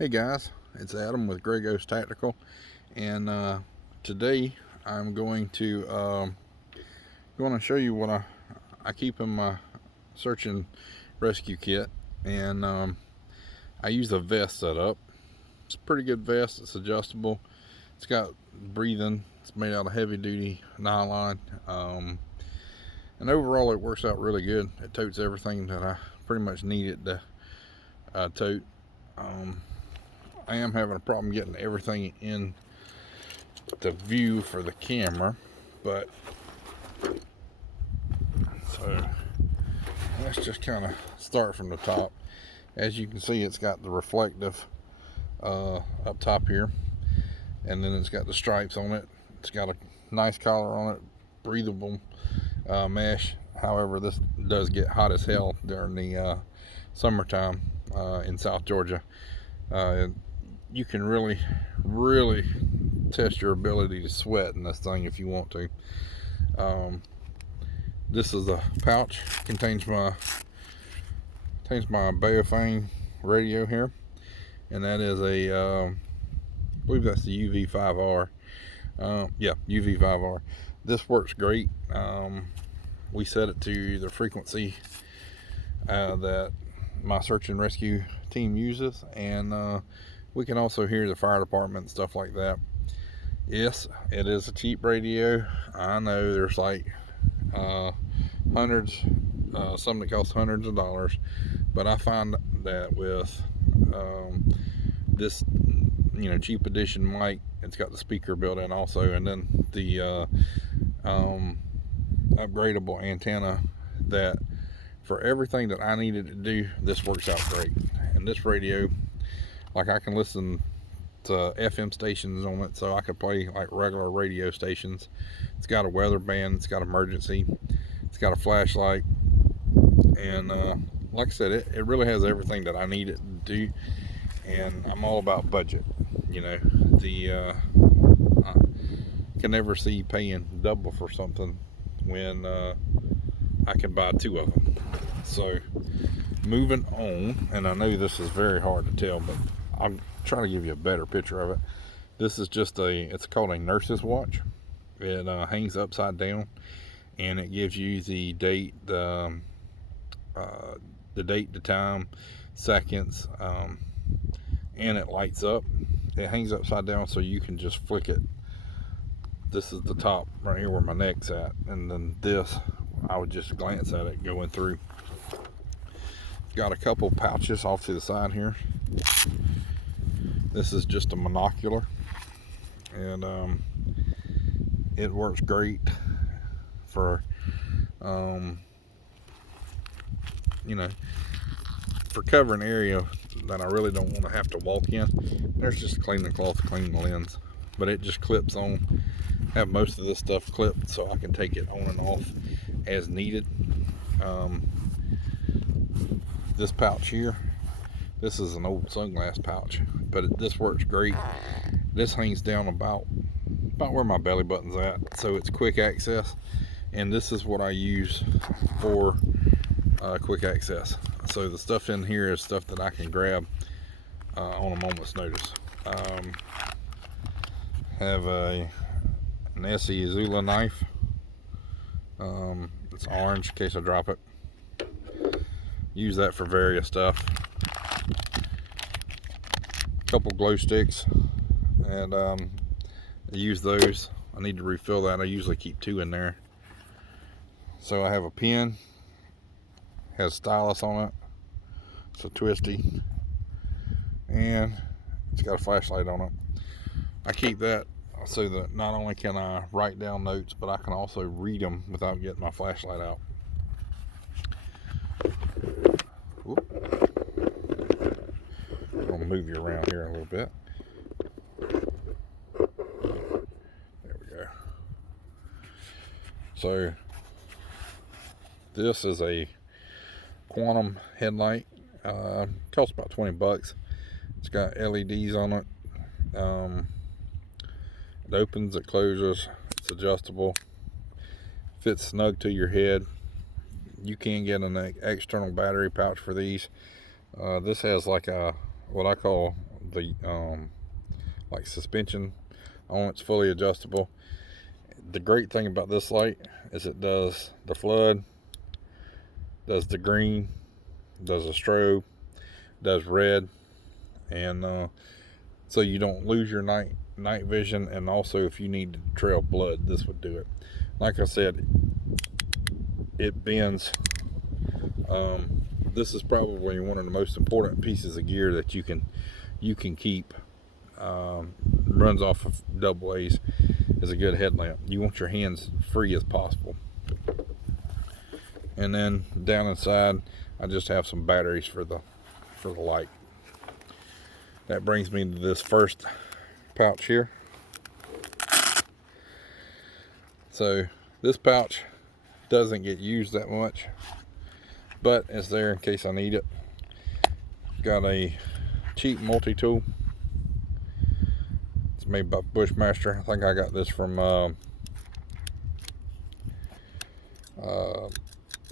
Hey guys, it's Adam with Grey Ghost Tactical, and today I'm going to show you what I keep in my search and rescue kit, and I use a vest setup. It's a pretty good vest. It's adjustable. It's got breathing. It's made out of heavy duty nylon, and overall it works out really good. It totes everything that I pretty much need it to tote. I am having a problem getting everything in the view for the camera, but so let's just kind of start from the top. As you can see, it's got the reflective up top here, and then it's got the stripes on it. It's got a nice collar on it, breathable mesh. However, this does get hot as hell during the summertime in South Georgia. You can really test your ability to sweat in this thing if you want to. This is a pouch, contains my Baofeng radio here, and that is a I believe that's the UV5R. Yeah, UV5R. This works great. We set it to the frequency that my search and rescue team uses, and we can also hear the fire department and stuff like that. Yes, it is a cheap radio. I know there's like hundreds, some that cost hundreds of dollars, but I find that with this, cheap edition mic, it's got the speaker built in also, and then the upgradable antenna, that for everything that I needed to do, this works out great. And this radio, like, I can listen to FM stations on it, so I could play like regular radio stations. It's got a weather band, it's got emergency, it's got a flashlight, and like I said, it really has everything that I need it to do. And I'm all about budget. I can never see paying double for something when I can buy two of them. So moving on, and I know this is very hard to tell, but I'm trying to give you a better picture of it. This is just it's called a nurse's watch. It hangs upside down, and it gives you the date, the date, the time, seconds, and it lights up. It hangs upside down, so you can just flick it. This is the top right here where my neck's at, and then this, I would just glance at it going through. Got a couple pouches off to the side here. This is just a monocular, and it works great for for covering area that I really don't want to have to walk in. There's just a cleaning cloth to clean the lens, but it just clips on. Have most of this stuff clipped so I can take it on and off as needed. This pouch here, this is an old sunglass pouch, but this works great. This hangs down about where my belly button's at, so it's quick access, and this is what I use for quick access. So the stuff in here is stuff that I can grab on a moment's notice. Have an Essie Azula knife. It's orange in case I drop it. Use that for various stuff. Couple glow sticks, and I use those. I need to refill that. I usually keep 2 in there. So I have a pen, has stylus on it, so twisty, and it's got a flashlight on it. I keep that so that not only can I write down notes, but I can also read them without getting my flashlight out. I'll move you around here a little bit. There we go. So this is a quantum headlight. Costs about 20 bucks. It's got LEDs on it. It opens, it closes, it's adjustable, fits snug to your head. You can get an external battery pouch for these. This has like a what I call the like suspension on. It's fully adjustable. The great thing about this light is it does the flood, does the green, does a strobe, does red, and so you don't lose your night vision. And also, if you need to trail blood, this would do it. Like I said, it bends. This is probably one of the most important pieces of gear that you can keep. Runs off of AA's, is a good headlamp. You want your hands free as possible. And then down inside, I just have some batteries for the light. That brings me to this first pouch here. So this pouch doesn't get used that much, but it's there in case I need it. Got a cheap multi-tool. It's made by Bushmaster. I think I got this from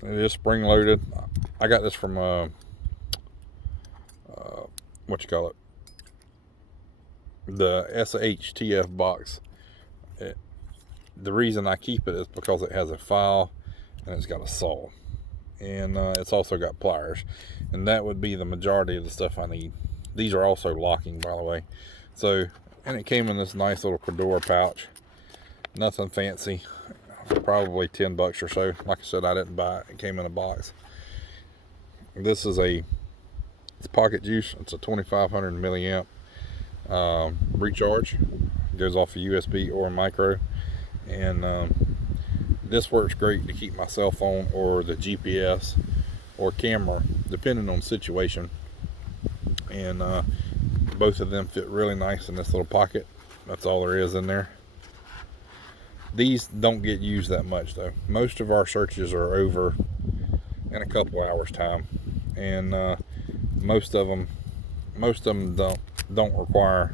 it is spring loaded. I got this from what you call it, the SHTF box. The reason I keep it is because it has a file and it's got a saw, and it's also got pliers, and that would be the majority of the stuff I need. These are also locking, by the way. So, and it came in this nice little Cordura pouch. Nothing fancy, probably 10 bucks or so. Like I said, I didn't buy it. It came in a box. This is it's Pocket Juice. It's a 2500 milliamp recharge. It goes off a USB or a micro, and this works great to keep my cell phone or the GPS or camera, depending on the situation. And both of them fit really nice in this little pocket. That's all there is in there. These don't get used that much though. Most of our searches are over in a couple hours time, and most of them don't require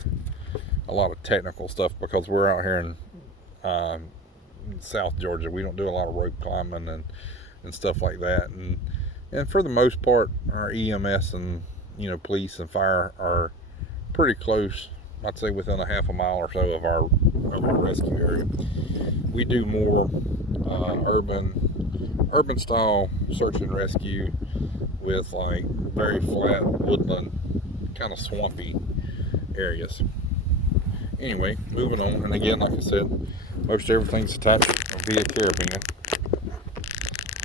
a lot of technical stuff, because we're out here in South Georgia. We don't do a lot of rope climbing and stuff like that, and for the most part, our EMS and police and fire are pretty close. I'd say within a half a mile or so of our rescue area. We do more urban style search and rescue with like very flat woodland, kind of swampy areas. Anyway, moving on. And again, like I said, most everything's attached via carabiner.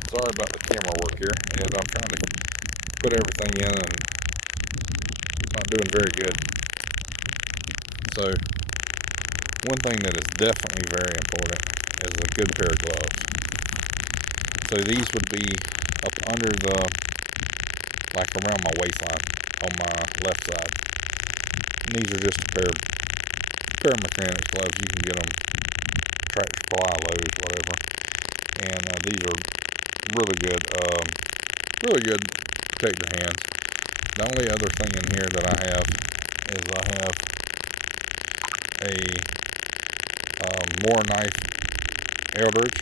Sorry about the camera work here, and I'm trying to put everything in and not doing very good. So one thing that is definitely very important is a good pair of gloves. So these would be up under like around my waistline on my left side. And these are just a pair of mechanics gloves. You can get them Tractor Supply, Lowe's, whatever. And these are really good to protect your hands. The only other thing in here that I have is a Moore knife Eldridge,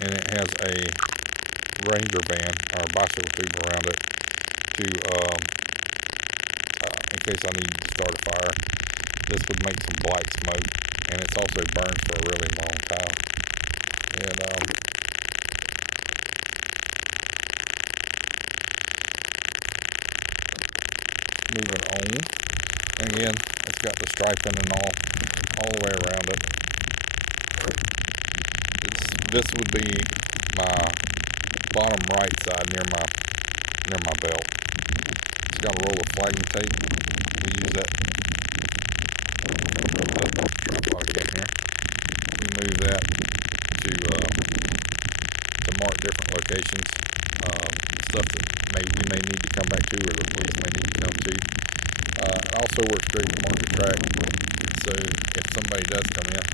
and it has a Ranger band or bicycle tube around it to in case I need to start a fire. This would make some black smoke, and it's also burns for a really long time. And moving on, again, it's got the striping and all the way around it. This would be my bottom right side near my belt. It's got a roll of flagging tape. We use that. We move that to mark different locations, stuff that we may need to come back to, or the police may need to come to. It also works great to mark the track, so if somebody does come in.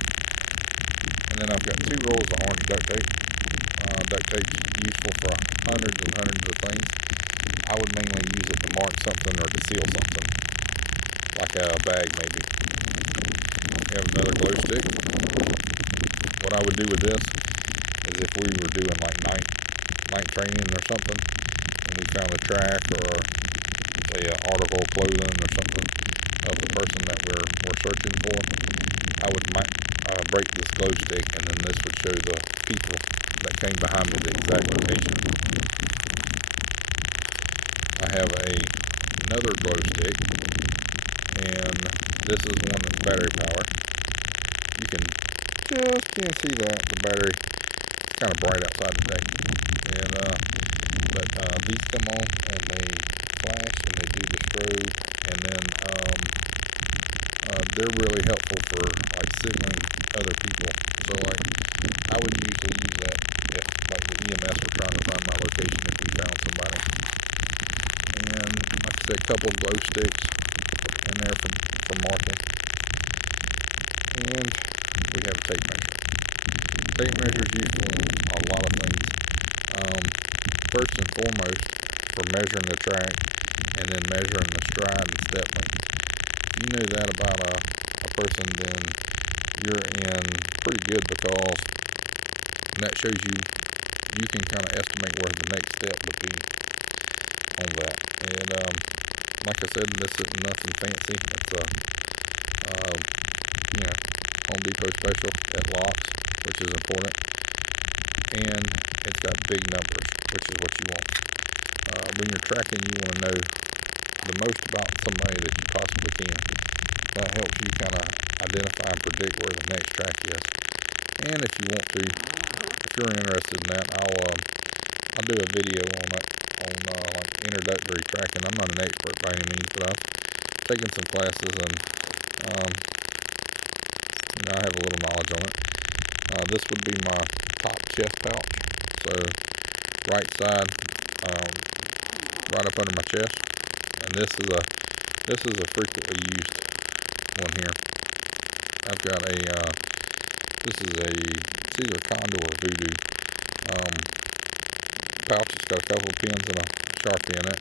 And then I've got 2 rolls of orange duct tape. Duct tape is useful for hundreds and hundreds of things. I would mainly use it to mark something or to seal something, like a bag maybe. We have another glow stick. What I would do with this is if we were doing like night training or something, and we found a track or article of clothing or something of the person that we're searching for, I would break this glow stick, and then this would show the people that came behind me the exact location. I have another glow stick, and this is one that's battery powered. You can can't see that the battery is kind of bright outside today, and but these come on and they flash and they do the strobe, and then they're really helpful for like signaling other people. So like I would usually use that if like the EMS were trying to find my location if we found somebody. And like I said, a couple of glow sticks in there for marking. And we have a tape measure. Tape measure is used for a lot of things. First and foremost, for measuring the track, and then measuring the stride and step length. If you know that about a person, then you're in pretty good, because that shows you can kind of estimate where the next step would be on that. And like I said, this is nothing fancy. It's a Home Depot special. It locks, which is important, and it's got big numbers, which is what you want. When you're tracking, you want to know the most about somebody that you possibly can. That helps you kind of identify and predict where the next track is. And if you want to, if you're interested in that, I'll do a video on it, on like introductory tracking. I'm not an expert by any means, but I've taken some classes, and I have a little knowledge on it. This would be my top chest pouch. So right side, right up under my chest, and this is a frequently used one here. I've got this is it's either Condor or Voodoo pouch. It's got a couple of pins and a Sharpie in it.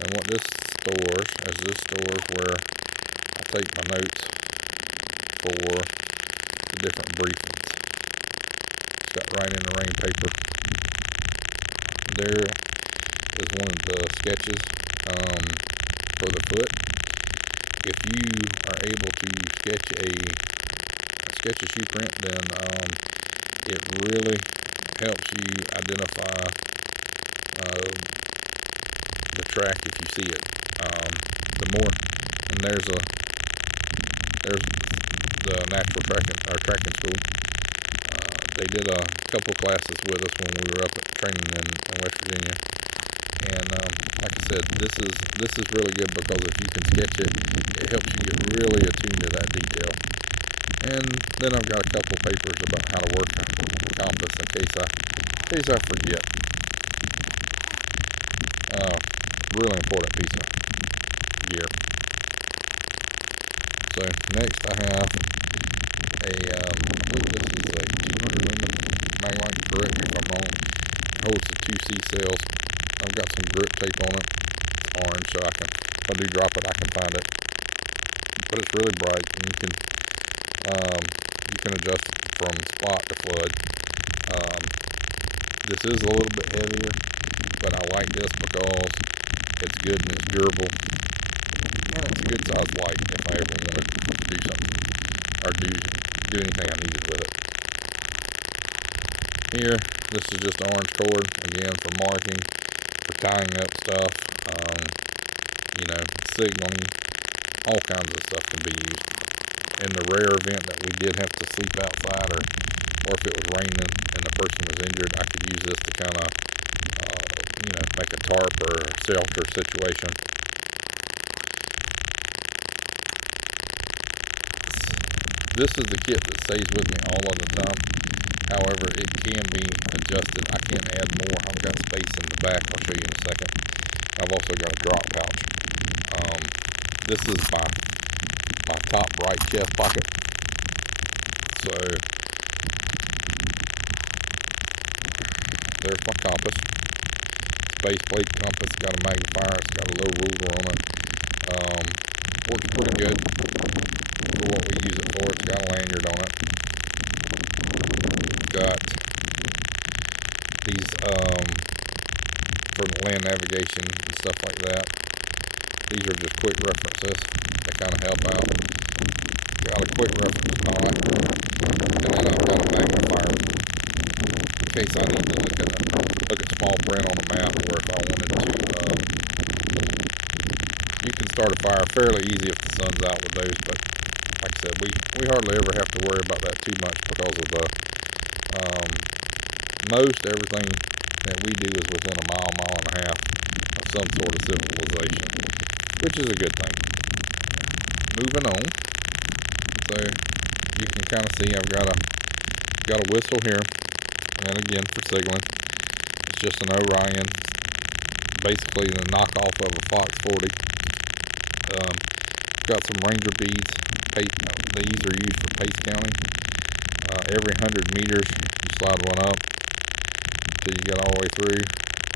And what this stores is where I take my notes for the different briefings. It's got Right in the Rain paper. There is one of the sketches for the foot. If you are able to sketch a shoe print, then it really helps you identify the track if you see it. The more, and there's the natural tracking school. They did a couple classes with us when we were up at training in West Virginia. And like I said, this is really good, because if you can sketch it, it helps you get really attuned to that detail. And then I've got a couple papers about how to work a compass in case I forget. Really important piece of gear. So next I have I believe this is a 200 lumen maglite. Correct me if I'm wrong. It holds the 2C cells. I've got some grip tape on it. It's orange, so if I do drop it, I can find it. But it's really bright, and you can adjust it from spot to flood. This is a little bit heavier, but I like this because it's good and it's durable. And it's a good size light if I ever wanted to do something or do anything I needed with it. Here, this is just orange cord, again, for marking, for tying up stuff, signaling. All kinds of stuff can be used. In the rare event that we did have to sleep outside, or if it was raining and the person was injured, I could use this to kind of, make a tarp or a shelter situation. This is the kit that stays with me all of the time. However, it can be adjusted. I can add more. I've got space in the back. I'll show you in a second. I've also got a drop pouch. This is my top right chest pocket. So there's my compass. Base plate compass. Got a magnifier. It's got a little ruler on it. Works pretty good for what we use it for. It's got a lanyard on it. Got these for land navigation and stuff like that. These are just quick references. They kind of help out. Got a quick reference knot, and then I've got a magnifier in case I need to look at small print on a map, or if I wanted to. You can start a fire fairly easy if the sun's out with those, but like I said, we hardly ever have to worry about that too much because of the most everything that we do is within a mile and a half of some sort of civilization, which is a good thing. Moving on, so you can kind of see I've got a whistle here, and again for signaling. It's just an Orion, basically the knockoff of a Fox 40. Got some Ranger beads. These are used for pace counting. Every 100 meters you slide one up till you get all the way through,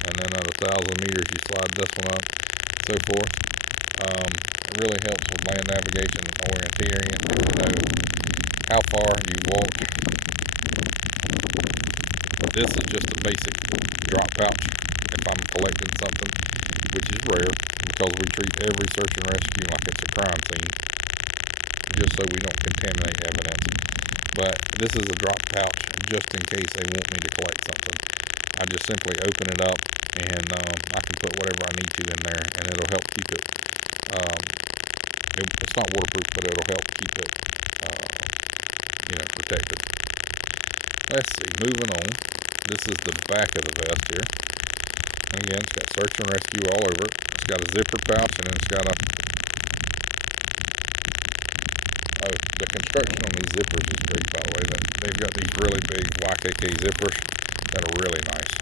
and then at 1,000 meters you slide this one up, so forth. It really helps with land navigation and orienteering, and to know how far you walked. This is just a basic drop pouch if I'm collecting something, which is rare because we treat every search and rescue like it's a crime scene, just so we don't contaminate evidence. But this is a drop pouch just in case they want me to collect something. I just simply open it up, and I can put whatever I need to in there, and it'll help keep it. It's not waterproof, but it'll help keep it, protected. Let's see. Moving on. This is the back of the vest here. And again, it's got search and rescue all over it. It's got a zipper pouch, and then it's got the construction on these zippers is great, by the way. They've got these really big YKK zippers that are really nice.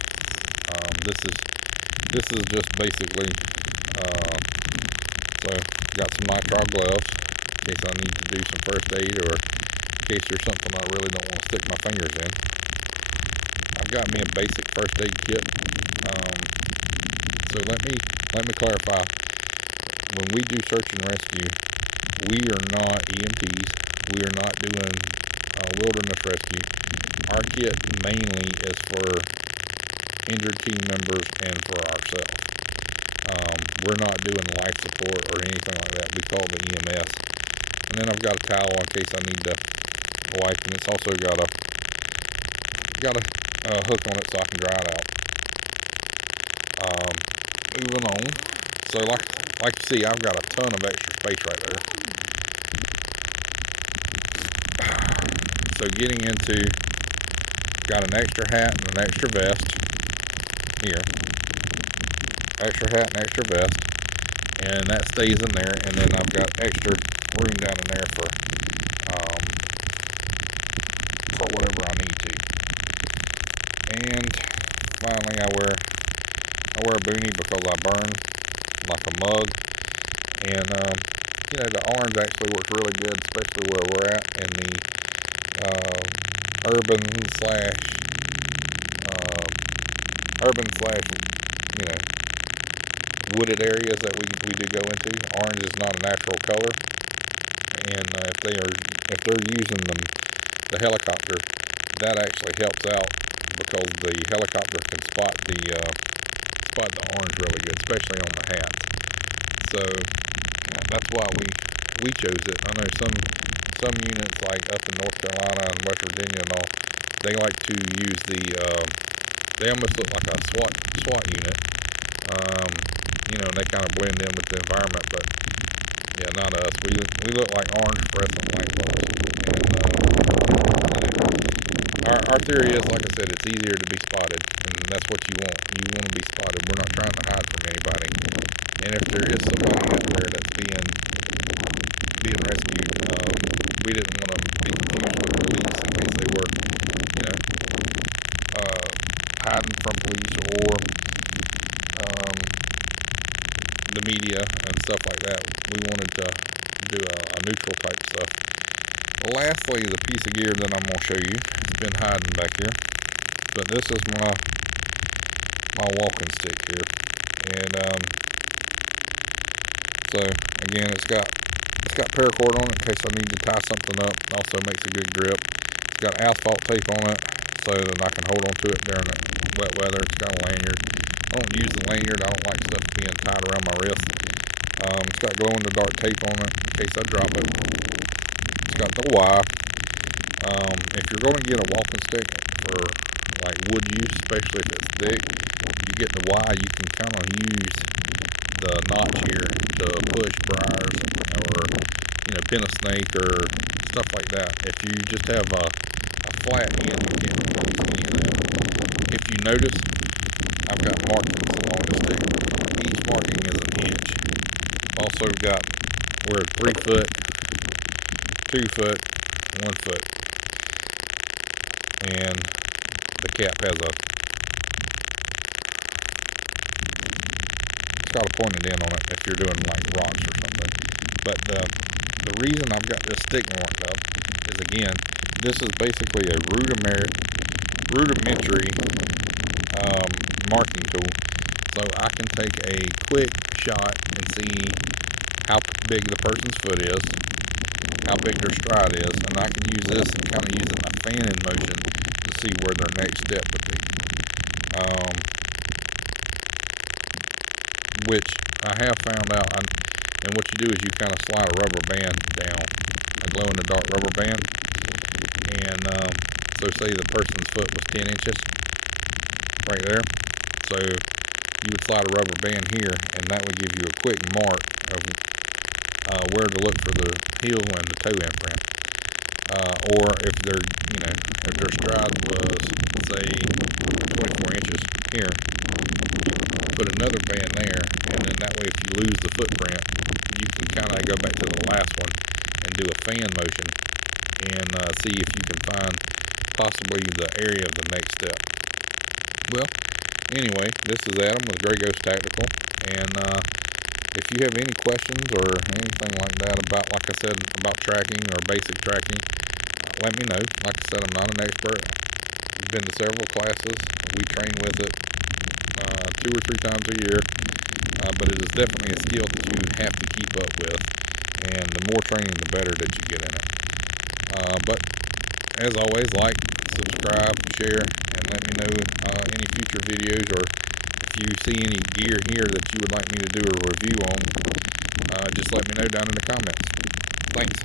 This is just basically, so got some nitrile gloves in case I need to do some first aid, or in case there's something I really don't want to stick my fingers in. I've got me a basic first aid kit. So let me clarify. When we do search and rescue, we are not EMTs. We are not doing wilderness rescue. Our kit mainly is for injured team members and for ourselves. We're not doing life support or anything like that. We call the EMS. And then I've got a towel in case I need to wipe, and it's also got a hook on it so I can dry it out. Moving on. So like you see, I've got a ton of extra space right there. So getting into, got an extra hat and an extra vest here. Extra hat and extra vest, and that stays in there. And then I've got extra room down in there for whatever I need to. And finally, I wear a boonie because I burn like a mug, and the orange actually works really good, especially where we're at in the urban slash wooded areas that we do go into. Orange is not a natural color, and if they're using the helicopter, that actually helps out because the helicopter can spot the orange really good, especially on the hats. So that's why we chose it. I know some units like up in North Carolina and West Virginia and all, they like to use they almost look like a SWAT unit. They kind of blend in with the environment, but yeah, not us. We look like orange fluorescent light bulbs. And our theory is, like I said, it's easier to be spotted, and that's what you want. You want to be spotted. We're not trying to hide from anybody. And if there is somebody out there that's being rescued, we didn't want to be confused with police in case they were, hiding from police or the media and stuff like that. We wanted to do a neutral type stuff. Lastly, the piece of gear that I'm going to show you. It's been hiding back here, but this is my walking stick here, and so again, it's got paracord on it in case I need to tie something up. It also makes a good grip. It's got asphalt tape on it so that I can hold on to it during the wet weather. It's got a lanyard. I don't use the lanyard. I don't like stuff being tied around my wrist. It's got glow-in-the-dark tape on it in case I drop it. It's got the Y. If you're going to get a walking stick for like wood use, especially if it's thick, you get the Y, you can kind of use the notch here to push briars or, you know, pin a snake or stuff like that. If you just have a flat end, you can't use any of that. If you notice, I've got markings along the stick. Each marking is an inch. Also got where 3 foot, 2 foot, 1 foot. And the cap has it's got a pointed end on it if you're doing like rocks or something. But the reason I've got this stick marked up is, again, this is basically a rudimentary marking tool. So I can take a quick shot and see how big the person's foot is, how big their stride is, and I can use this and kind of use it in a fanning motion to see where their next step would be. Which I have found out, and what you do is you kind of slide a rubber band down, a glow-in-the-dark rubber band, and so say the person's foot was 10 inches right there, so you would slide a rubber band here, and that would give you a quick mark of where to look for the heel and the toe imprint. Or if they're, you know, if their stride was, say, 24 inches here, put another band there, and then that way if you lose the footprint, you can kind of go back to the last one and do a fan motion and see if you can find possibly the area of the next step. Well, anyway, this is Adam with Gray Ghost Tactical, and if you have any questions or anything like that about, like I said, about tracking or basic tracking, let me know. Like I said, I'm not an expert. I've been to several classes. We train with it 2 or 3 times a year, but it is definitely a skill that you have to keep up with, and the more training, the better that you get in it. But as always, like, subscribe, share, and let me know any future videos, or if you see any gear here that you would like me to do a review on, just let me know down in the comments. Thanks.